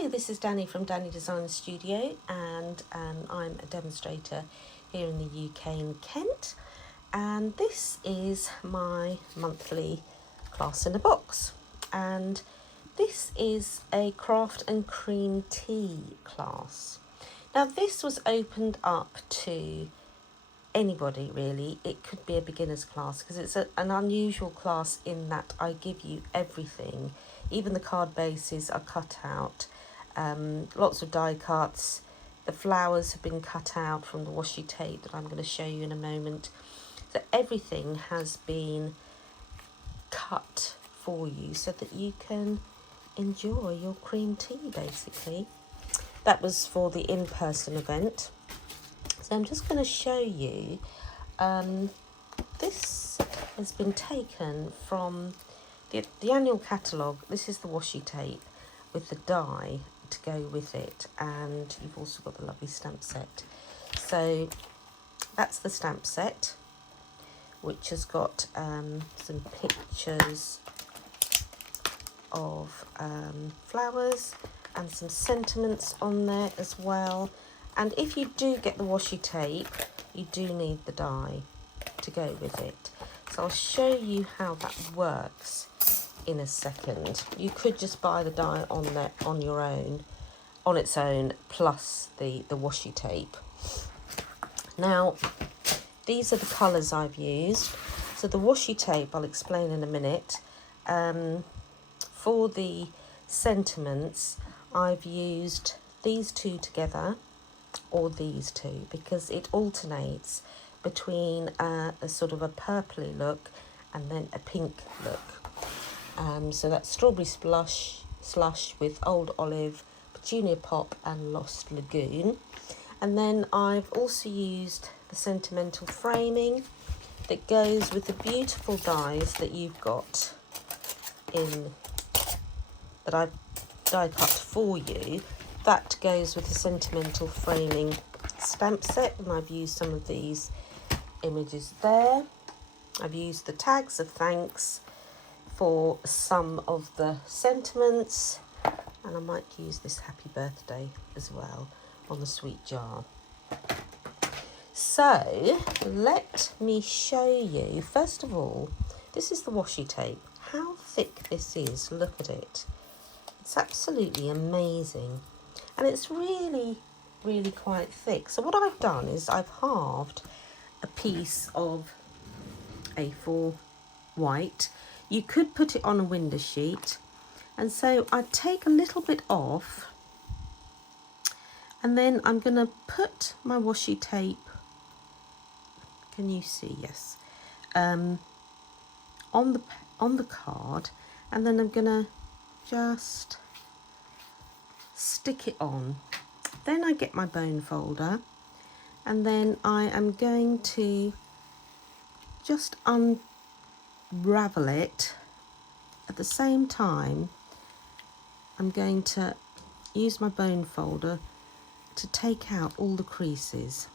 Hi, this is Danny from Danny Design Studio, and I'm a demonstrator here in the UK in Kent, and this is my monthly class in a box, and this is a craft and cream tea class. Now this was opened up to anybody really. It could be a beginner's class because it's an unusual class in that I give you everything. Even the card bases are cut out, lots of die cuts. The flowers have been cut out from the washi tape that I'm going to show you in a moment. So everything has been cut for you so that you can enjoy your cream tea basically. That was for the in-person event. So I'm just going to show you, this has been taken from the annual catalogue. This is the washi tape with the die to go with it, and you've also got the lovely stamp set. So that's the stamp set, which has got some pictures of flowers and some sentiments on there as well. And if you do get the washi tape, you do need the die to go with it. So I'll show you how that works in a second. You could just buy the die on your own, on its own, plus the washi tape. Now, these are the colours I've used. So the washi tape, I'll explain in a minute. For the sentiments, I've used these two together, or these two, because it alternates between a sort of a purpley look and then a pink look. So that's strawberry slush with old olive, petunia pop and lost lagoon. And then I've also used the sentimental framing that goes with the beautiful dies that you've got in, that I've die cut for you. That goes with the sentimental framing stamp set, and I've used some of these images there. I've used the tags of thanks for some of the sentiments, and I might use this happy birthday as well on the sweet jar. So let me show you, first of all, this is the washi tape. How thick this is, look at it. It's absolutely amazing. And it's really, really quite thick. So what I've done is I've halved a piece of A4 white. You could put it on a window sheet. And so I take a little bit off. And then I'm going to put my washi tape, can you see? Yes. On the card. And then I'm going to just stick it on. Then I get my bone folder, and then I am going to just unravel it. At the same time, I'm going to use my bone folder to take out all the creases.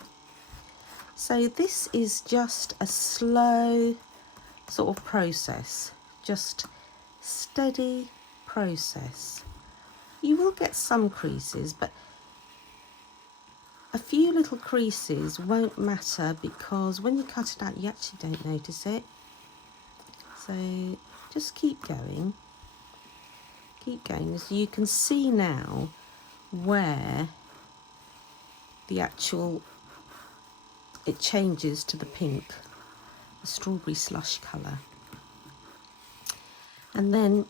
So this is just a slow sort of process, just steady process. You will get some creases, but a few little creases won't matter because when you cut it out, you actually don't notice it. So just keep going. Keep going. As you can see now where the actual, it changes to the pink, the strawberry slush colour. And then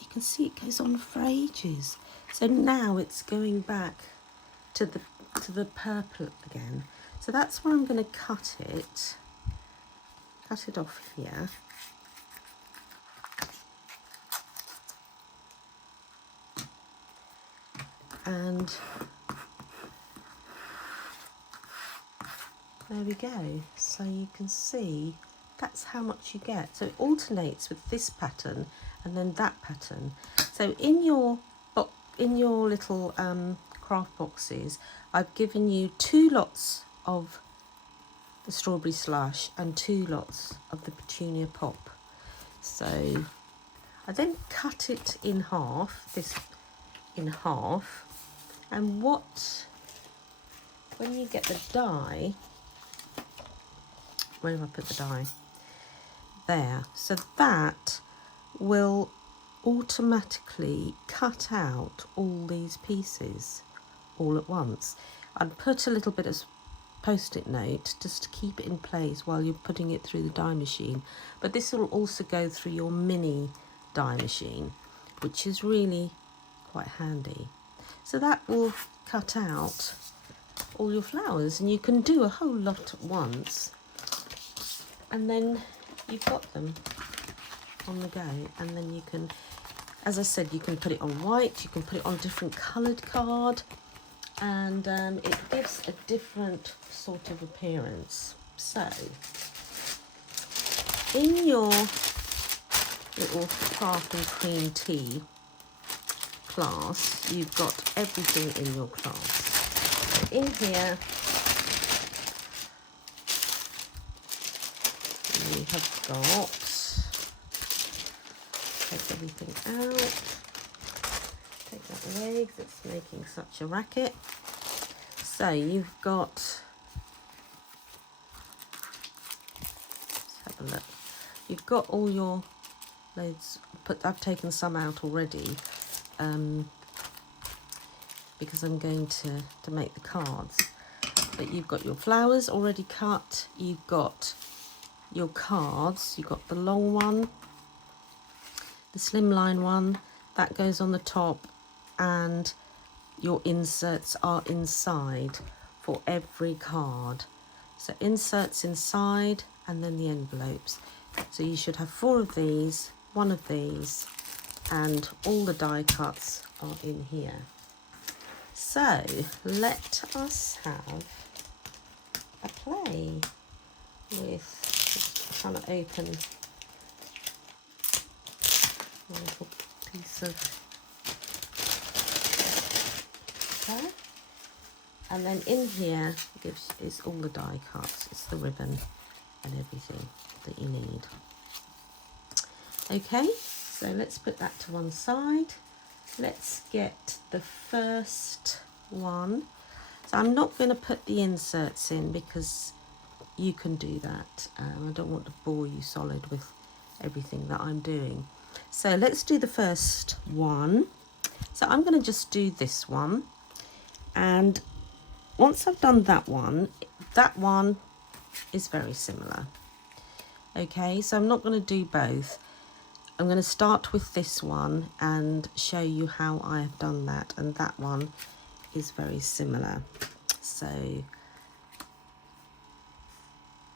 you can see it goes on for ages. So now it's going back to the purple again. So that's where I'm going to cut it off here. And there we go. So you can see that's how much you get. So it alternates with this pattern and then that pattern. So in your little craft boxes, I've given you 2 lots of the strawberry slush and 2 lots of the petunia pop. So I then cut it in half, this in half. And when you get the die, where have I put the die? There. So that will automatically cut out all these pieces all at once. I'd put a little bit of post-it note just to keep it in place while you're putting it through the die machine, but this will also go through your mini die machine, which is really quite handy. So that will cut out all your flowers, and you can do a whole lot at once, and then you've got them on the go. And then you can, as I said, you can put it on white, you can put it on different coloured card, and it gives a different sort of appearance. So in your little craft and cream tea class, you've got everything in your class. So in here we have got, take everything out, take that away because it's making such a racket. So you've got, let's have a look, you've got all your loads, I've taken some out already because I'm going to make the cards. But you've got your flowers already cut, you've got your cards, you've got the long one, the slimline one, that goes on the top, and your inserts are inside for every card. So inserts inside, and then the envelopes. So you should have 4 of these, 1 of these, and all the die cuts are in here. So let us have a play with, trying to open a little piece of paper. And then in here is all the die cuts, it's the ribbon and everything that you need. Okay, so let's put that to one side. Let's get the first one. So I'm not going to put the inserts in because you can do that. I don't want to bore you solid with everything that I'm doing. So let's do the first one. So I'm going to just do this one, and once I've done that one is very similar. Okay, so I'm not going to do both. I'm going to start with this one and show you how I have done that, and that one is very similar. So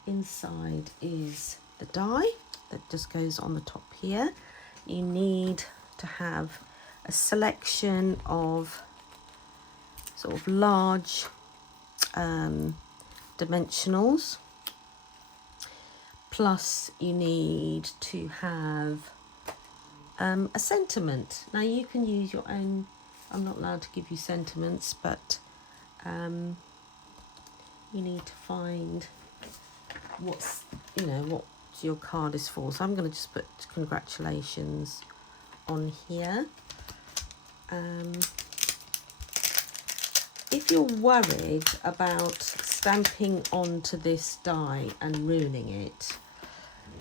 inside is the die that just goes on the top here. You need to have a selection of sort of large dimensionals, plus you need to have a sentiment. Now you can use your own, I'm not allowed to give you sentiments, but you need to find what your card is for. So I'm going to just put congratulations on here. If you're worried about stamping onto this die and ruining it,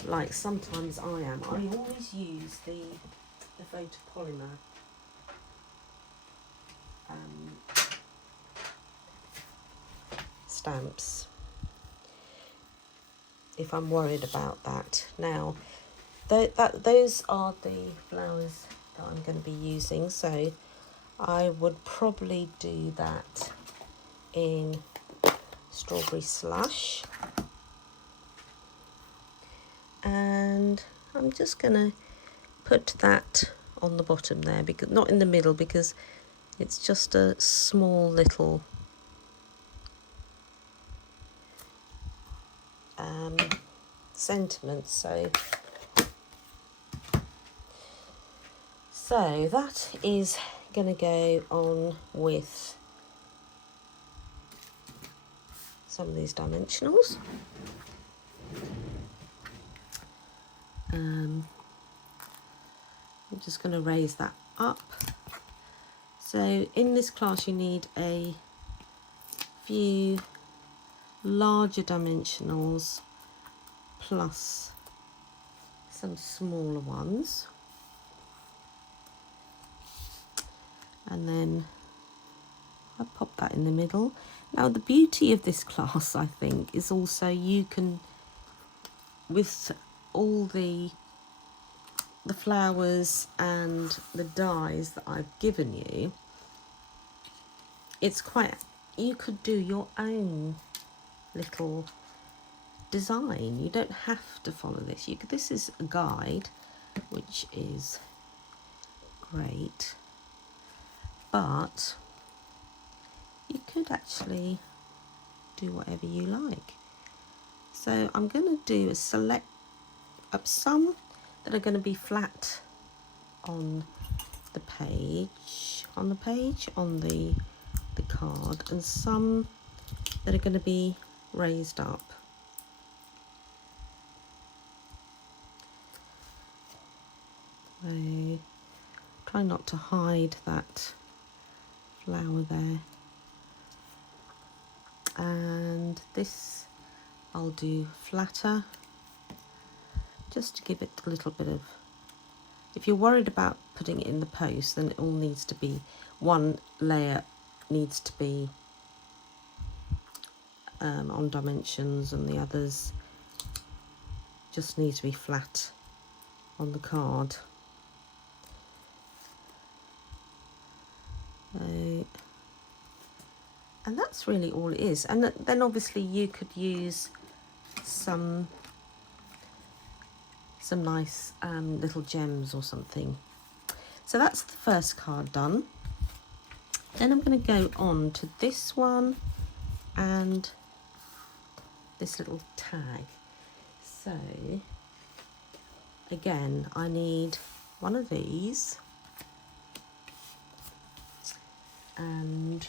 like sometimes I am, I always use the photopolymer stamps if I'm worried about that. Now those are the flowers that I'm going to be using, so I would probably do that in strawberry slush, and I'm just going to put that on the bottom there, because not in the middle, because it's just a small little sentiment. So that is going to go on with some of these dimensionals. I'm just going to raise that up So in this class you need a few larger dimensionals plus some smaller ones, and then I pop that in the middle. Now the beauty of this class, I think, is also you can, with all the flowers and the dies that I've given you, it's quite, you could do your own little design. You don't have to follow this. You could, this is a guide, which is great, but you could actually do whatever you like. So I'm going to do a select up some that are going to be flat on the page, on the card, and some that are going to be raised up. So try not to hide that flower there. And this I'll do flatter, just to give it a little bit of, if you're worried about putting it in the post, then it all needs to be, one layer needs to be on dimensions, and the others just need to be flat on the card. And that's really all it is. And then obviously you could use some nice little gems or something. So that's the first card done. Then I'm going to go on to this one and this little tag. So again, I need one of these and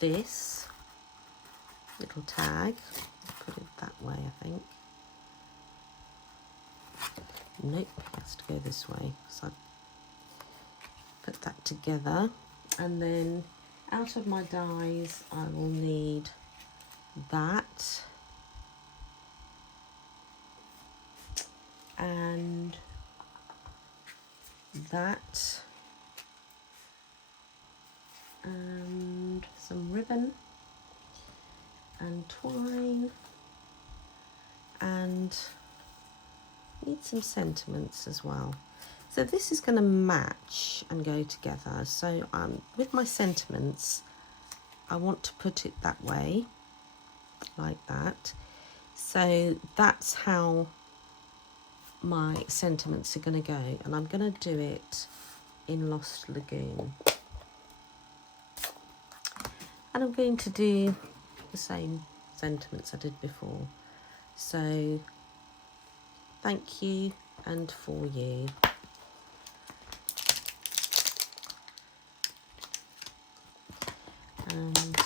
this little tag. Put it that way, I think. Nope, it has to go this way. So I put that together, and then out of my dies I will need that and that and some ribbon and twine, and need some sentiments as well. So this is going to match and go together. So with my sentiments, I want to put it that way, like that. So that's how my sentiments are going to go, and I'm going to do it in Lost Lagoon. And I'm going to do the same sentiments I did before. So thank you and for you. And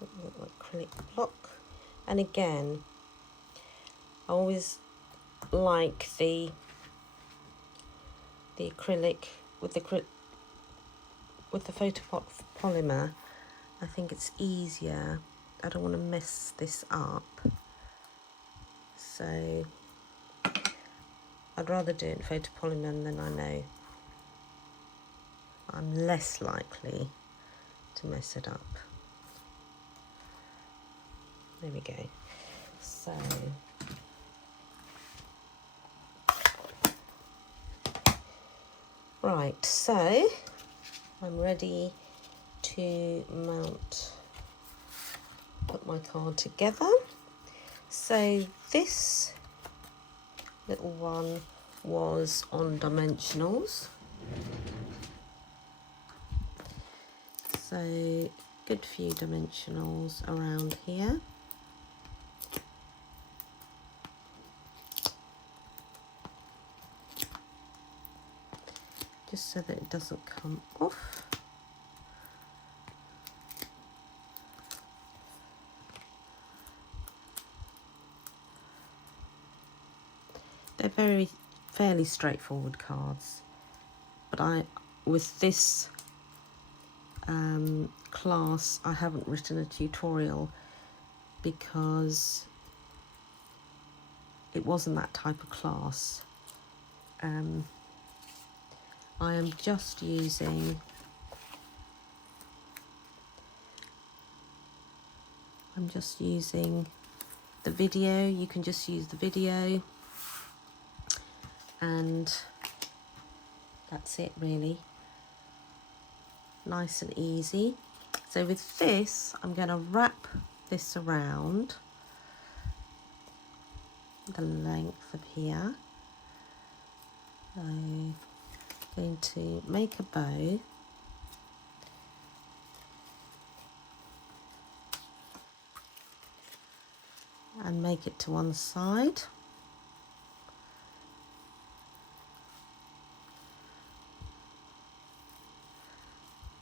a little acrylic block. And again, I always like the acrylic with the photo polymer. I think it's easier. I don't want to mess this up, so I'd rather do it in photopolymer, and then I know I'm less likely to mess it up. There we go. So right, so I'm ready to put my card together. So this little one was on dimensionals, so good few dimensionals around here. Just so that it doesn't come off. They're fairly straightforward cards, but with this class I haven't written a tutorial because it wasn't that type of class. I am just using the video. You can just use the video, and that's it really. Nice and easy. So with this, I'm going to wrap this around the length of here. I'm going to make a bow. And make it to one side.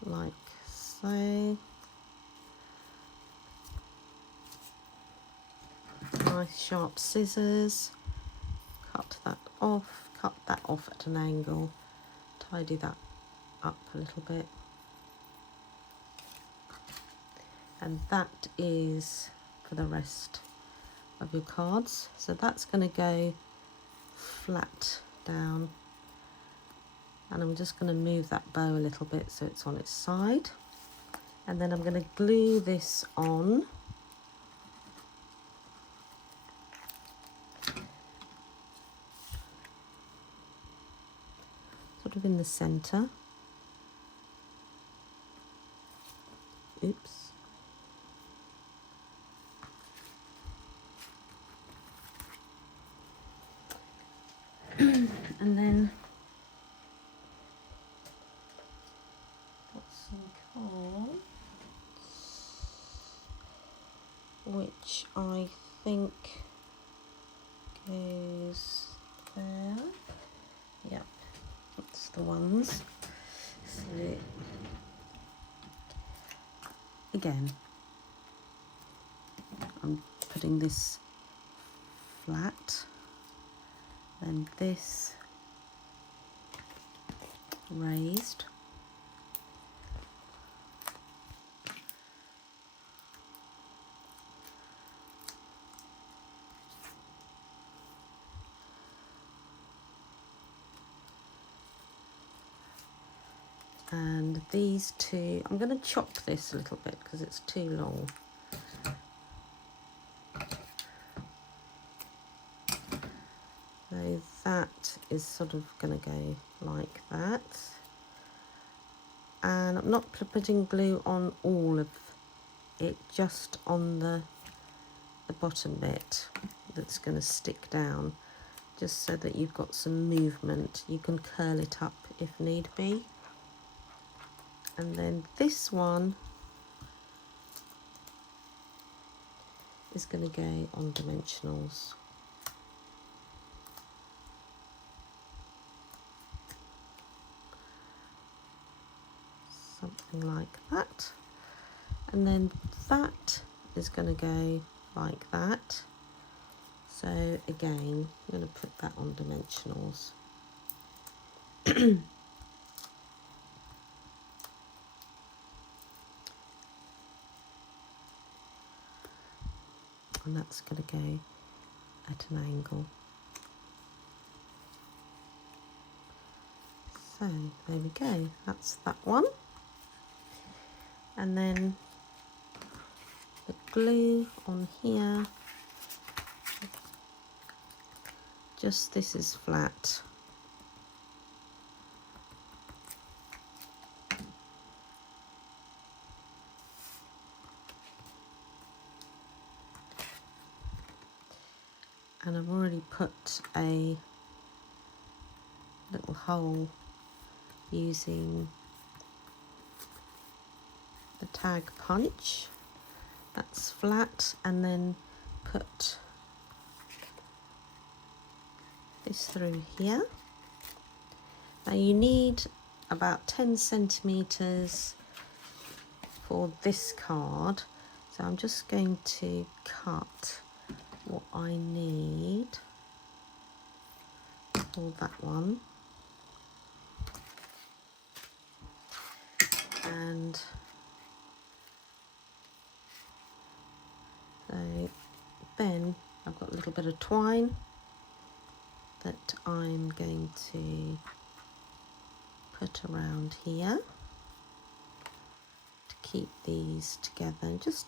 Like so. Nice sharp scissors. Cut that off at an angle. Tidy that up a little bit. And that is for the rest of your cards. So that's going to go flat down, and I'm just going to move that bow a little bit so it's on its side, and then I'm going to glue this on sort of in the center. Oops. And then got some cards which I think goes there. Yep, that's the ones. So again, I'm putting this flat, then this raised, and these two, I'm going to chop this a little bit because it's too long. So that is sort of going to go like that. And I'm not putting glue on all of it, just on the bottom bit that's going to stick down, just so that you've got some movement. You can curl it up if need be. And then this one is going to go on dimensionals. Something like that. And then that is going to go like that. So again, I'm going to put that on dimensionals. And that's going to go at an angle. So there we go, that's that one. And then the glue on here, just this is flat. And I've already put a little hole using the tag punch. That's flat, and then put this through here. Now you need about 10 centimeters for this card, so I'm just going to cut what I need. or that one. And so then I've got a little bit of twine that I'm going to put around here to keep these together. And it's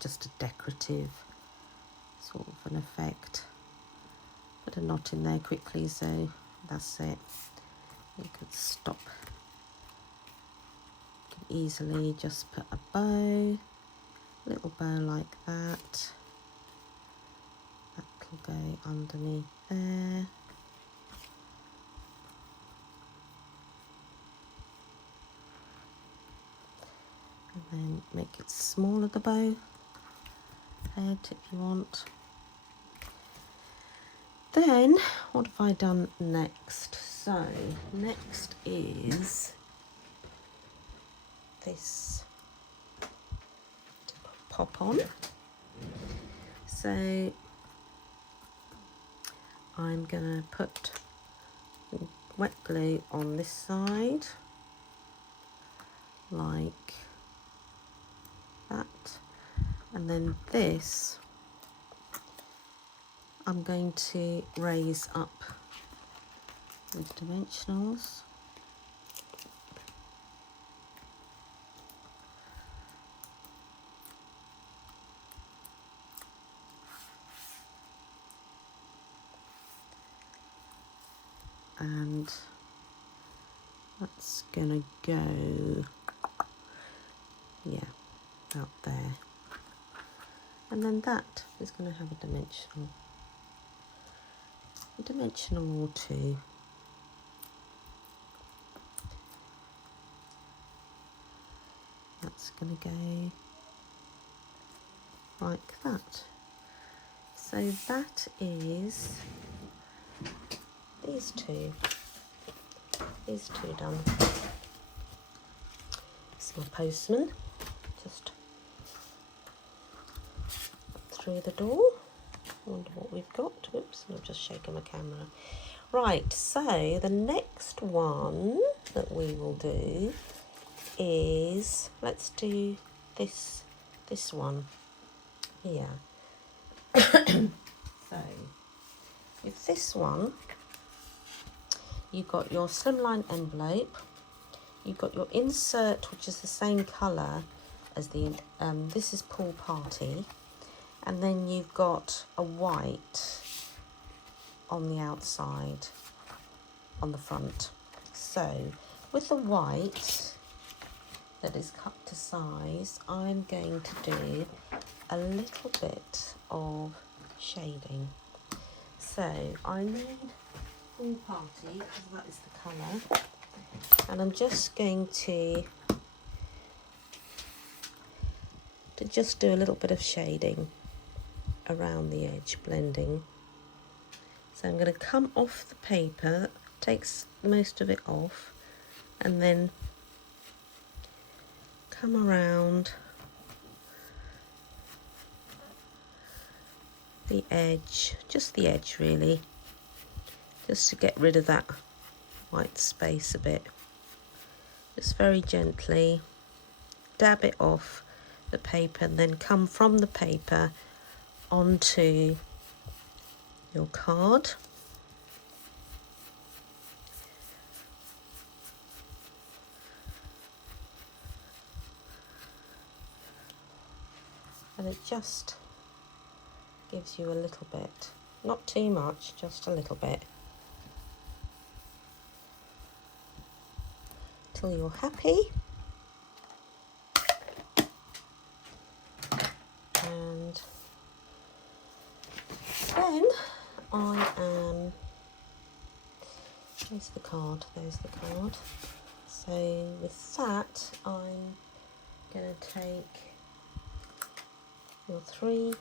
just a decorative sort of an effect. Put a knot in there quickly, so that's it. You could stop. You can easily just put a bow, little bow like that. That'll go underneath there. And then make it smaller, the bow head, if you want. Then, what have I done next? So, next is this to pop on. So, I'm going to put wet glue on this side, like that. And then this, I'm going to raise up with dimensionals. And that's gonna go, yeah, out there. And then that is gonna have a dimensional or two. That's gonna go like that. So that is these two done. It's my postman just through the door. I wonder what we've got. Oops, I've just shaken my camera. Right, so the next one that we will do is, let's do this one here. So with this one, you've got your slimline envelope, you've got your insert, which is the same colour as the, this is Pool Party, and then you've got a white on the outside, on the front. So with the white that is cut to size, I'm going to do a little bit of shading. So I need Pool Party, because that is the colour, and I'm just going to just do a little bit of shading around the edge, blending. So I'm going to come off the paper, that takes most of it off, and then come around the edge, just the edge really, just to get rid of that white space a bit. Just very gently dab it off the paper, and then come from the paper onto your card. And it just gives you a little bit, not too much, just a little bit, till you're happy. And then I am, there's the card. So with that, I'm going to take your 3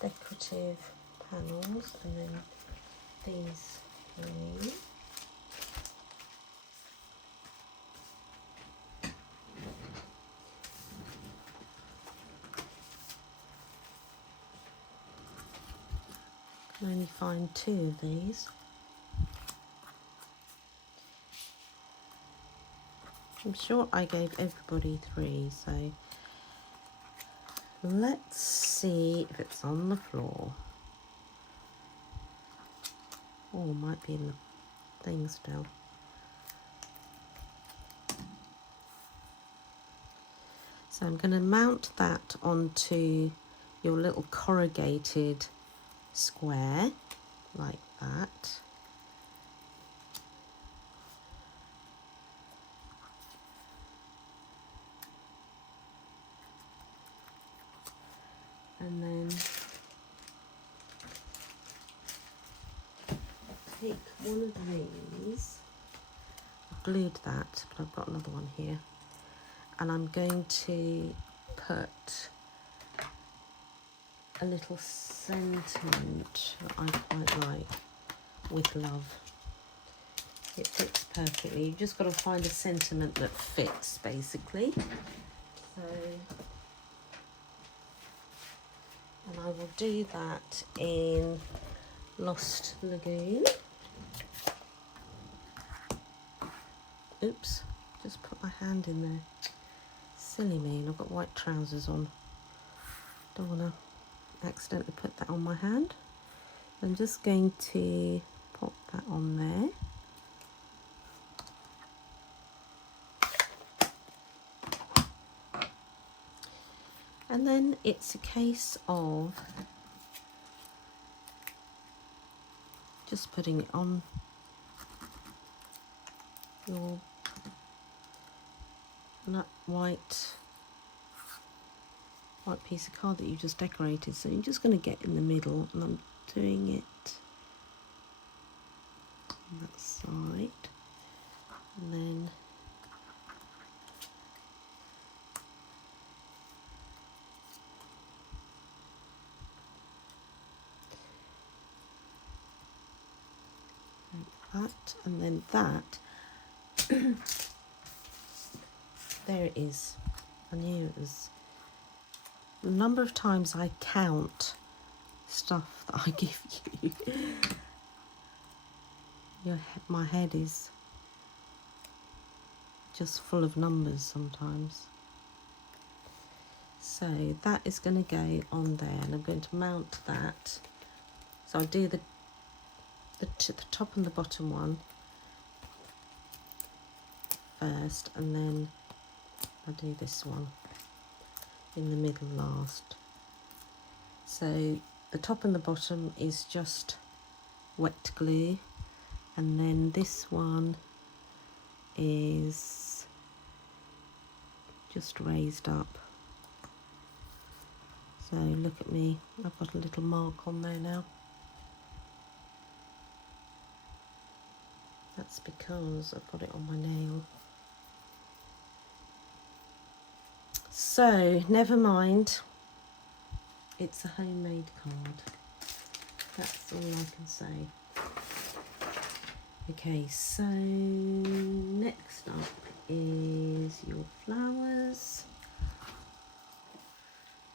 decorative panels, and then these 3. can only find 2 of these. I'm sure I gave everybody 3, so let's see if it's on the floor. Oh, it might be in the thing still. So I'm going to mount that onto your little corrugated square, like that. And then take one of these. I've glued that, but I've got another one here. And I'm going to put a little sentiment that I quite like, with love. It fits perfectly. You've just got to find a sentiment that fits, basically. So, and I will do that in Lost Lagoon. Oops, just put my hand in there. Silly me, and I've got white trousers on. Don't want to accidentally put that on my hand. I'm just going to pop that on there. And then it's a case of just putting it on your white piece of card that you just decorated. So you're just going to get in the middle, and I'm doing it on that side, and then that, and then that. There it is. I knew it was. The number of times I count stuff that I give you. My head is just full of numbers sometimes. So that is going to go on there, and I'm going to mount that. So I'll do the top and the bottom one first, and then I'll do this one in the middle last. So the top and the bottom is just wet glue, and then this one is just raised up. So look at me, I've got a little mark on there now. That's because I've got it on my nail. So never mind, it's a homemade card. That's all I can say. Okay, so next up is your flowers.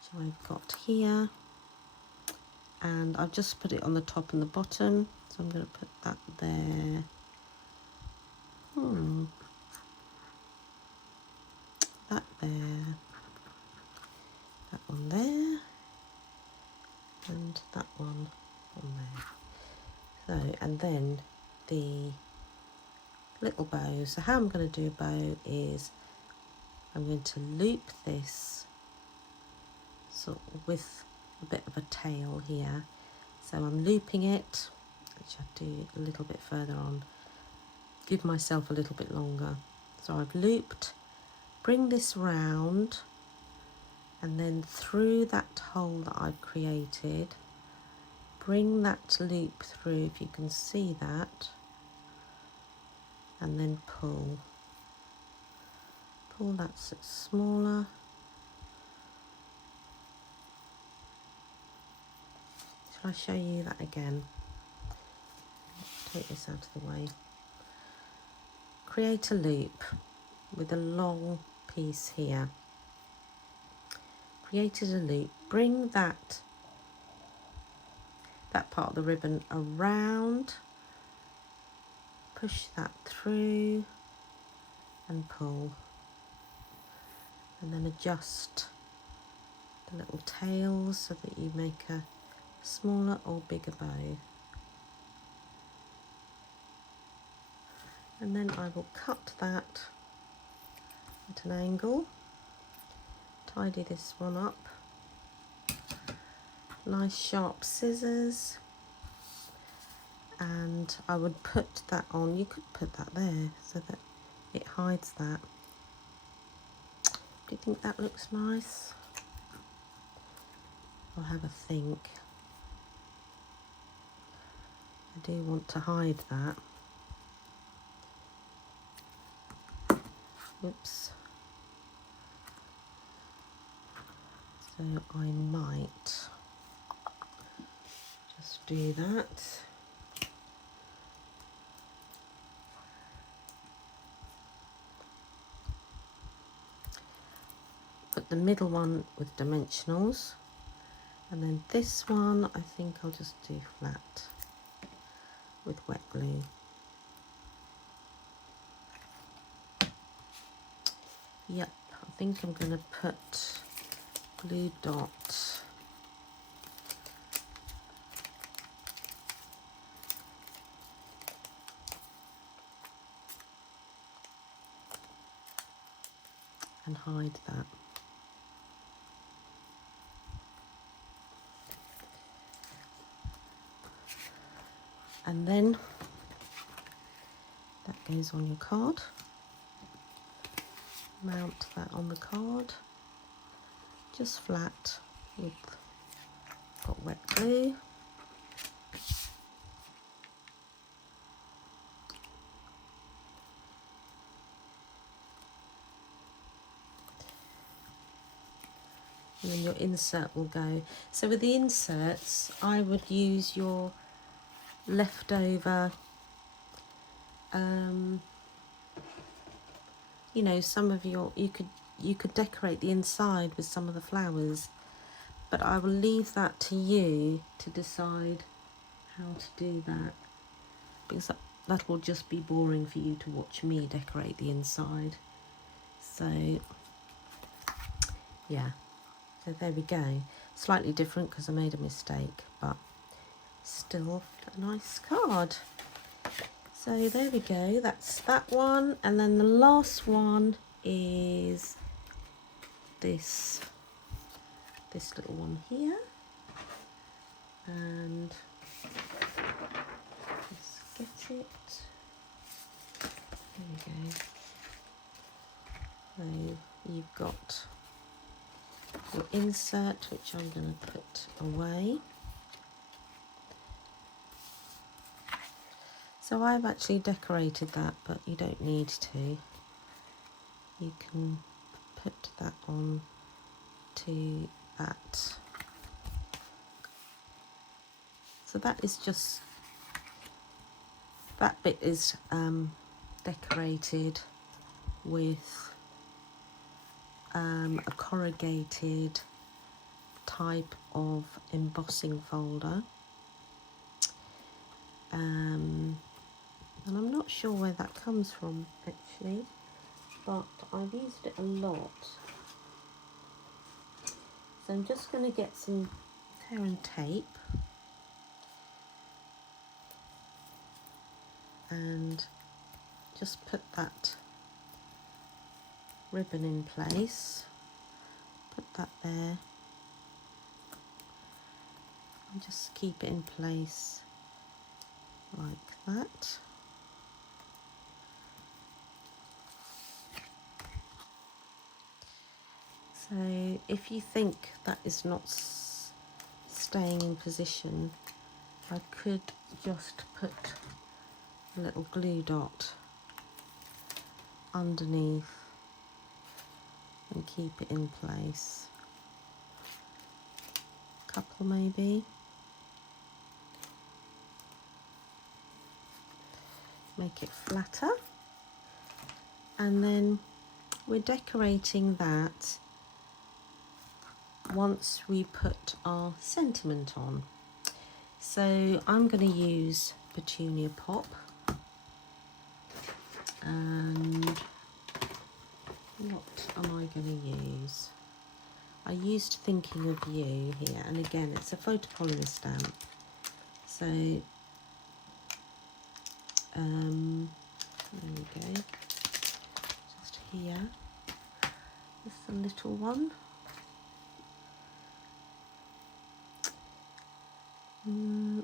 So I've got here, and I've just put it on the top and the bottom, so I'm going to put that there. That there, that one there, and that one on there. So, and then the little bow. So how I'm going to do a bow is I'm going to loop this sort of with a bit of a tail here. So I'm looping it, which I do a little bit further on, give myself a little bit longer. So I've looped, bring this round, and then through that hole that I've created, bring that loop through, if you can see that, and then pull that so it's smaller. Shall I show you that again? Take this out of the way. Create a loop with a long piece here. Created a loop, bring that that part of the ribbon around, push that through and pull, and then adjust the little tails so that you make a smaller or bigger bow. And then I will cut that at an angle, tidy this one up, nice sharp scissors, and I would put that on. You could put that there so that it hides that. Do you think that looks nice? I'll have a think. I do want to hide that. Oops. So I might just do that. Put the middle one with dimensionals, and then this one I think I'll just do flat with wet glue. Yep, I think I'm going to put glue dot and hide that. And then that goes on your card. Mount that on the card, just flat with got wet glue. And then your insert will go. So with the inserts, I would use your leftover, you know, some of your, you could decorate the inside with some of the flowers, but I will leave that to you to decide how to do that, because that will just be boring for you to watch me decorate the inside. So yeah, so there we go. Slightly different because I made a mistake, but still a nice card. So there we go, that's that one. And then the last one is this little one here. And let's get it. There we go. So you've got your insert, which I'm going to put away. So I've actually decorated that, but you don't need to. You can put that on to that. So that is just, that bit is decorated with a corrugated type of embossing folder. And I'm not sure where that comes from actually, but I've used it a lot. So I'm just going to get some tear and tape and just put that ribbon in place. Put that there and just keep it in place like that. So if you think that is not staying in position, I could just put a little glue dot underneath and keep it in place. A couple maybe. Make it flatter. And then we're decorating that once we put our sentiment on. So I'm going to use Petunia Pop, and what am I going to use? I used Thinking of You here, and again it's a photopolymer stamp, so there we go, just here, just a little one.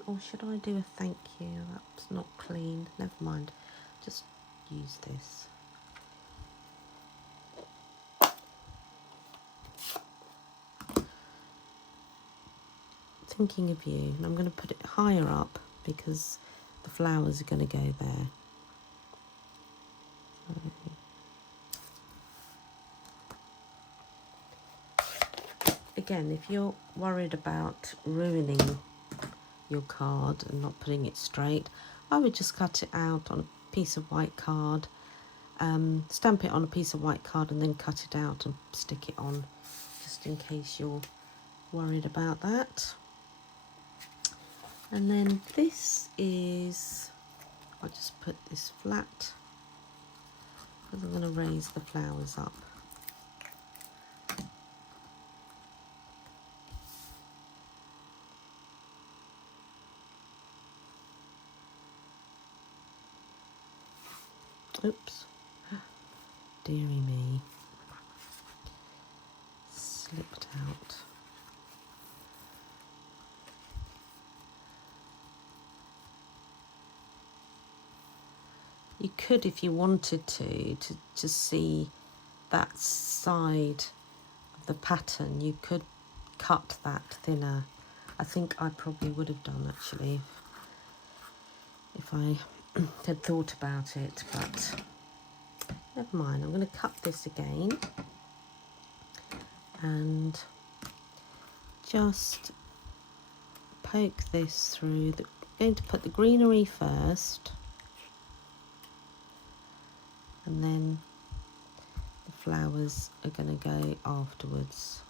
Or should I do a thank you? That's not clean, never mind, just use this. Thinking of You, and I'm going to put it higher up because the flowers are going to go there. Again, if you're worried about ruining your card and not putting it straight, I would just cut it out on a piece of white card, stamp it on a piece of white card and then cut it out and stick it on, just in case you're worried about that. And then this is, I'll just put this flat because I'm going to raise the flowers up. Oops, dearie me, slipped out. You could, if you wanted to see that side of the pattern, you could cut that thinner. I think I probably would have done actually if I had thought about it, but never mind. I'm going to cut this again and just poke this through. I'm going to put the greenery first and then the flowers are going to go afterwards.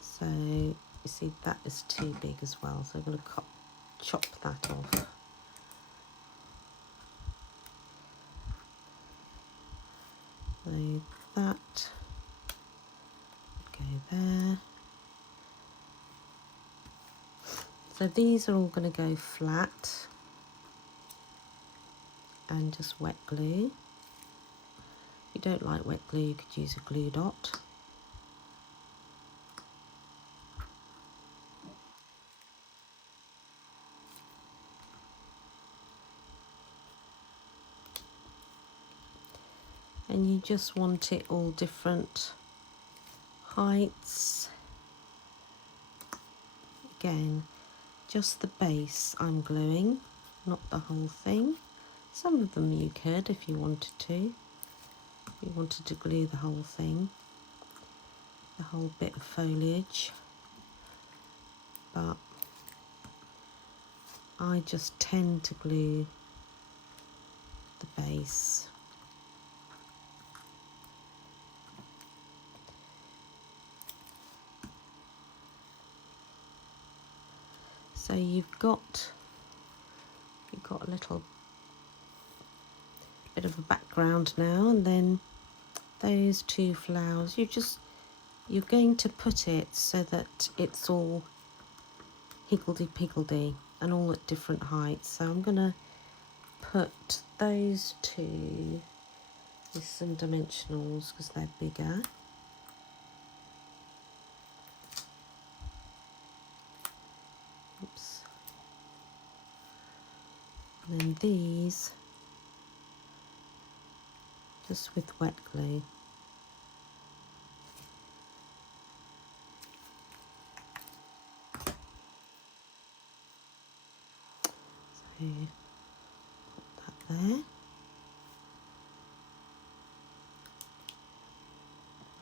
So you see that is too big as well, so I'm going to chop that off. So that go there. So these are all going to go flat and just wet glue. If you don't like wet glue, you could use a glue dot. And you just want it all different heights. Again, just the base I'm gluing, not the whole thing. Some of them you could if you wanted to. If you wanted to glue the whole thing, the whole bit of foliage. But I just tend to glue the base. So you've got a little bit of a background now, and then those two flowers, you're going to put it so that it's all higgledy-piggledy and all at different heights. So I'm going to put those two with some dimensionals because they're bigger. Oops. And then these just with wet glue. So put that there.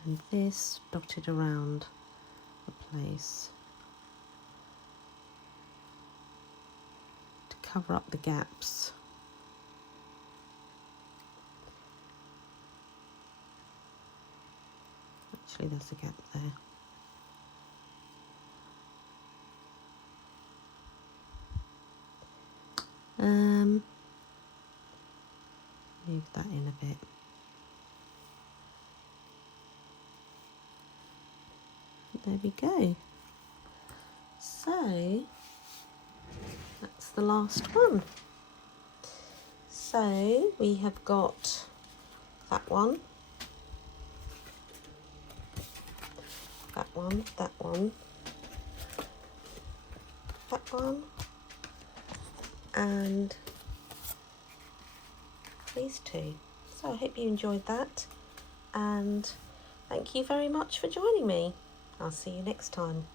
And this dotted around the place to cover up the gaps. Actually, there's a gap there. Move that in a bit. There we go. So that's the last one. So we have got that one, that one, that one, that one, and these two. So I hope you enjoyed that, and thank you very much for joining me. I'll see you next time.